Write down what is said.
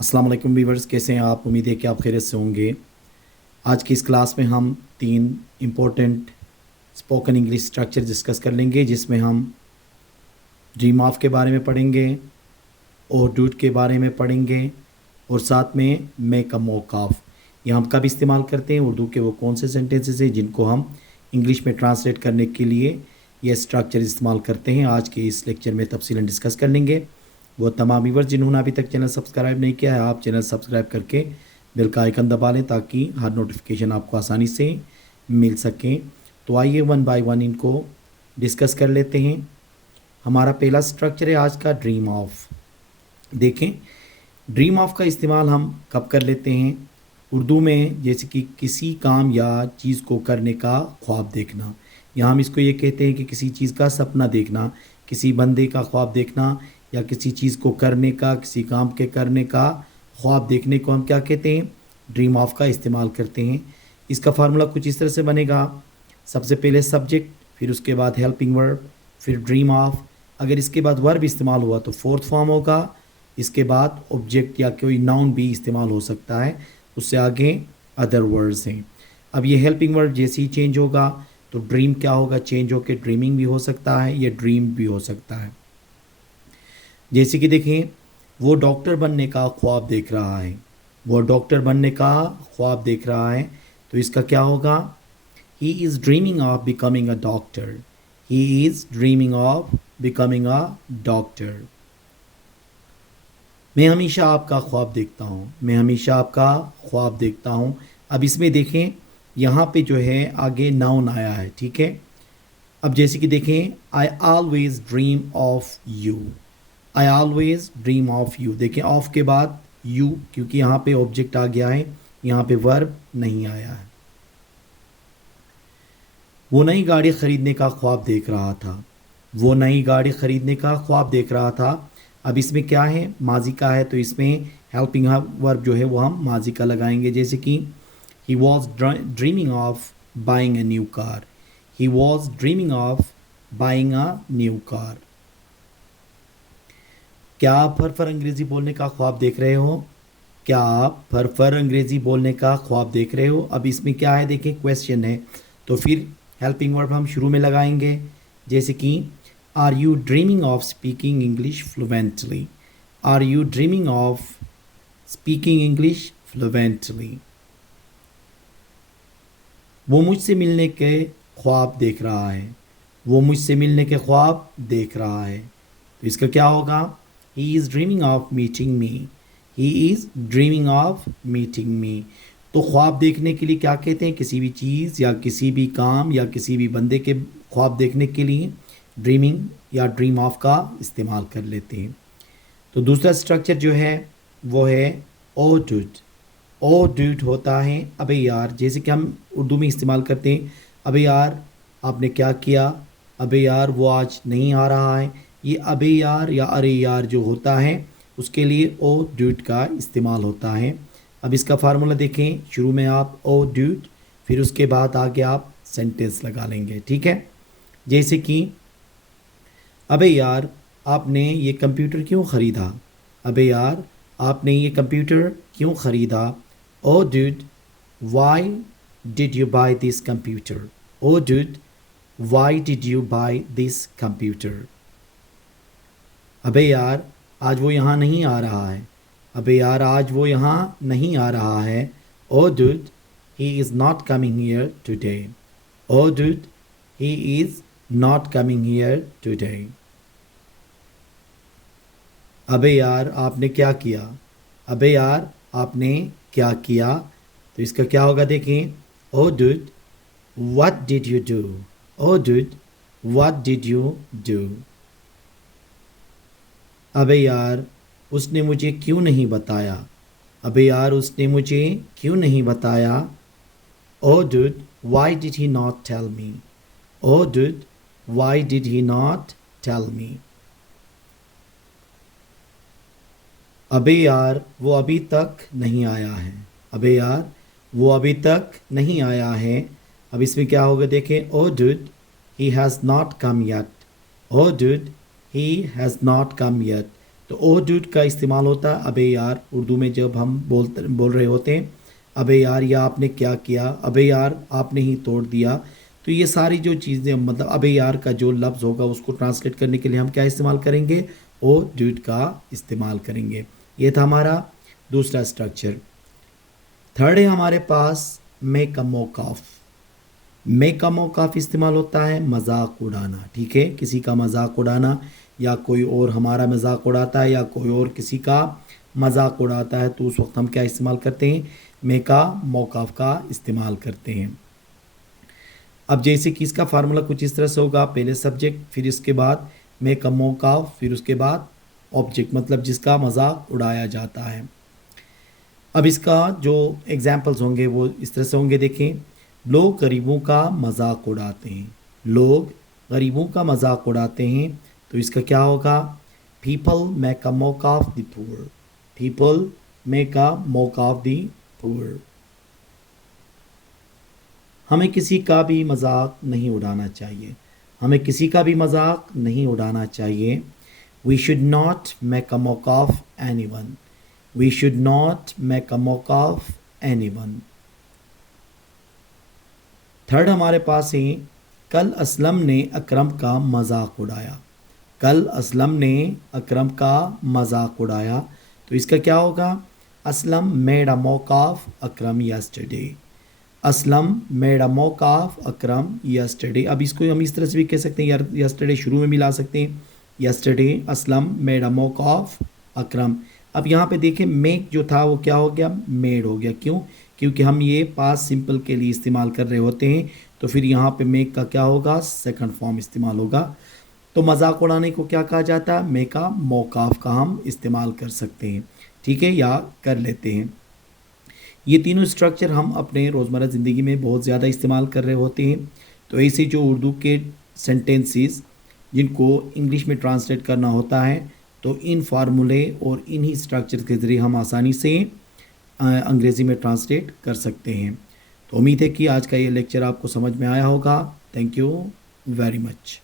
अस्सलाम वालेकुम वीवर्स, कैसे हैं आप? उम्मीद है कि आप खैरियत से होंगे। आज की इस क्लास में हम 3 important spoken English structure discuss कर लेंगे, जिसमें हम ड्रीम ऑफ के बारे में पढ़ेंगे और डूड के बारे में पढ़ेंगे और साथ में मेक अ मॉक ऑफ। ये हम कब इस्तेमाल करते हैं, उर्दू के वो कौन से सेंटेंसेस हैं जिनको हम इंग्लिश में ट्रांसलेट करने के लिए ये स्ट्रक्चर इस्तेमाल करते हैं। आज के इस लेक्चर में तफसीलन डिस्कस कर लेंगे। वो तमाम व्यूअर्स जिन्होंने अभी तक चैनल सब्सक्राइब नहीं किया है, आप चैनल सब्सक्राइब करके बेल का आइकन दबा लें ताकि हर नोटिफिकेशन आपको आसानी से मिल सकें। तो आइए वन बाय वन इनको डिस्कस कर लेते हैं। हमारा पहला स्ट्रक्चर है आज का ड्रीम ऑफ। देखें, ड्रीम ऑफ का इस्तेमाल हम कब कर लेते हैं उर्दू में, जैसे कि किसी काम या चीज़ को करने का ख्वाब देखना, या हम इसको ये कहते हैं कि किसी चीज़ का सपना देखना, किसी बंदे का ख्वाब देखना या किसी चीज़ को करने का, किसी काम के करने का ख्वाब देखने को हम क्या कहते हैं? ड्रीम ऑफ का इस्तेमाल करते हैं। इसका फार्मूला कुछ इस तरह से बनेगा। सबसे पहले सब्जेक्ट, फिर उसके बाद हेल्पिंग वर्ब, फिर ड्रीम ऑफ। अगर इसके बाद वर्ब इस्तेमाल हुआ तो फोर्थ फॉर्म होगा। इसके बाद ऑब्जेक्ट या कोई नाउन भी इस्तेमाल हो सकता है, उससे आगे अदर वर्ड्स हैं। अब ये हेल्पिंग वर्ब जैसे ही चेंज होगा तो ड्रीम क्या होगा? चेंज होकर ड्रीमिंग भी हो सकता है, या ड्रीम भी हो सकता है। जैसे कि देखें, वो डॉक्टर बनने का ख्वाब देख रहा है, वो डॉक्टर बनने का ख्वाब देख रहा है, तो इसका क्या होगा? He is dreaming of becoming a doctor. He is dreaming of becoming a doctor. मैं हमेशा आपका ख्वाब देखता हूँ, मैं हमेशा आपका ख्वाब देखता हूँ। अब इसमें देखें, यहाँ पे जो है आगे नाउन आया है, ठीक है। अब जैसे कि देखें, I always dream of you. I always dream of you. देखें, ऑफ के बाद यू, क्योंकि यहाँ पे ऑब्जेक्ट आ गया है, यहाँ पे वर्ब नहीं आया है। वो नई गाड़ी खरीदने का ख्वाब देख रहा था, वो नई गाड़ी खरीदने का ख्वाब देख रहा था। अब इसमें क्या है? माजी का है, तो इसमें हेल्पिंग वर्ब जो है वो हम माजी का लगाएंगे। जैसे कि he was dreaming of buying a new car. He was dreaming of buying a new car. क्या आप फर अंग्रेज़ी बोलने का ख्वाब देख रहे हो? क्या आप फर अंग्रेज़ी बोलने का ख्वाब देख रहे हो? अब इसमें क्या है? देखिए, क्वेश्चन है, तो फिर हेल्पिंग वर्ब हम शुरू में लगाएंगे। जैसे कि are you dreaming of speaking English fluently? Are you dreaming of speaking English fluently? वो मुझसे मिलने के ख्वाब देख रहा है, वो मुझसे मिलने के ख्वाब देख रहा है, तो इसका क्या होगा? He is dreaming of meeting me. He is dreaming of meeting me. तो ख्वाब देखने के लिए क्या कहते हैं? किसी भी चीज़ या किसी भी काम या किसी भी बंदे के ख्वाब देखने के लिए ड्रीमिंग या ड्रीम ऑफ का इस्तेमाल कर लेते हैं। तो दूसरा स्ट्रक्चर जो है वो है ओ डूड। ओ डूड होता है अबे यार, जैसे कि हम उर्दू में इस्तेमाल करते हैं, अबे यार आपने क्या किया, अबे यार वो आज नहीं आ रहा है। ये अबे यार या अरे यार जो होता है उसके लिए ओ डूड का इस्तेमाल होता है। अब इसका फार्मूला देखें, शुरू में आप ओ डूड, फिर उसके बाद आगे आप सेंटेंस लगा लेंगे, ठीक है। जैसे कि अबे यार आपने ये कंप्यूटर क्यों ख़रीदा? अबे यार आपने ये कंप्यूटर क्यों ख़रीदा? Oh dude why did you buy this computer? Oh dude why did you buy this computer? अबे यार आज वो यहाँ नहीं आ रहा है। अबे यार आज वो यहाँ नहीं आ रहा है। ओ dude he is not coming here today. O dude he is not coming here today. अबे यार आपने क्या किया? अबे यार आपने क्या किया? तो इसका क्या होगा? देखें, ओ dude what did you do? O dude what did you do? अबे यार उसने मुझे क्यों नहीं बताया? अबे यार उसने मुझे क्यों नहीं बताया? Oh dude why did he not tell me? Oh dude why did he not tell me? अबे यार वो अभी तक नहीं आया है। अबे यार वो अभी तक नहीं आया है। अब इसमें क्या होगा? देखें, ओ dude he has not come yet. O dude he has not come yet. तो ओ ड्यूड का इस्तेमाल होता है अबे यार उर्दू में जब हम बोल रहे होते हैं, अबे यार या आपने क्या किया, अबे यार आपने ही तोड़ दिया। तो ये सारी जो चीज़ें मतलब अबे यार का जो लफ्ज़ होगा उसको ट्रांसलेट करने के लिए हम क्या इस्तेमाल करेंगे, ओ ड्यूड का इस्तेमाल करेंगे। ये था हमारा दूसरा स्ट्रक्चर। थर्ड है हमारे पास make a mock of. Make a mock of इस्तेमाल होता है मजाक उड़ाना, ठीक है, किसी का मजाक उड़ाना, या कोई और हमारा मजाक उड़ाता है या कोई और किसी का मजाक उड़ाता है, तो उस वक्त हम क्या इस्तेमाल करते हैं, मेक अ मॉक ऑफ का इस्तेमाल करते हैं। अब जैसे कि इसका फार्मूला कुछ इस तरह से होगा, पहले सब्जेक्ट, फिर इसके बाद मेक अ मॉक ऑफ, फिर उसके बाद ऑब्जेक्ट मतलब जिसका मजाक उड़ाया जाता है। अब इसका जो एग्जाम्पल्स होंगे वो इस तरह से होंगे, देखें, लोग गरीबों का मजाक उड़ाते हैं, लोग गरीबों का मजाक उड़ाते हैं, तो इसका क्या होगा, people make a mock of the poor, people make a mock of the poor. हमें किसी का भी मजाक नहीं उड़ाना चाहिए, हमें किसी का भी मजाक नहीं उड़ाना चाहिए। We should not make a mock of anyone, we should not make a mock of anyone. Third हमारे पास है, कल असलम ने अकरम का मजाक उड़ाया, कल असलम ने अकरम का मजाक उड़ाया, तो इसका क्या होगा, Aslam made a mock of Akram yesterday, Aslam made a mock of Akram yesterday. अब इसको हम इस तरह से भी कह सकते हैं, यस्टरडे शुरू में मिला सकते हैं, yesterday Aslam made a mock of Akram. अब यहाँ पे देखें मेक जो था वो क्या हो गया, मेड हो गया, क्यों, क्योंकि हम ये पास सिंपल के लिए इस्तेमाल कर रहे होते हैं, तो फिर यहाँ पे मेक का क्या होगा, सेकंड फॉर्म इस्तेमाल होगा। तो मजाक उड़ाने को क्या कहा जाता है, मेक अ मॉक ऑफ का हम इस्तेमाल कर सकते हैं, ठीक है, या कर लेते हैं। ये तीनों स्ट्रक्चर हम अपने रोज़मर्रा ज़िंदगी में बहुत ज़्यादा इस्तेमाल कर रहे होते हैं। तो ऐसे जो उर्दू के सेंटेंसेस जिनको इंग्लिश में ट्रांसलेट करना होता है, तो इन फार्मूले और इन्हीं स्ट्रक्चर के ज़रिए हम आसानी से अंग्रेज़ी में ट्रांसलेट कर सकते हैं। तो उम्मीद है कि आज का ये लेक्चर आपको समझ में आया होगा। Thank you very much.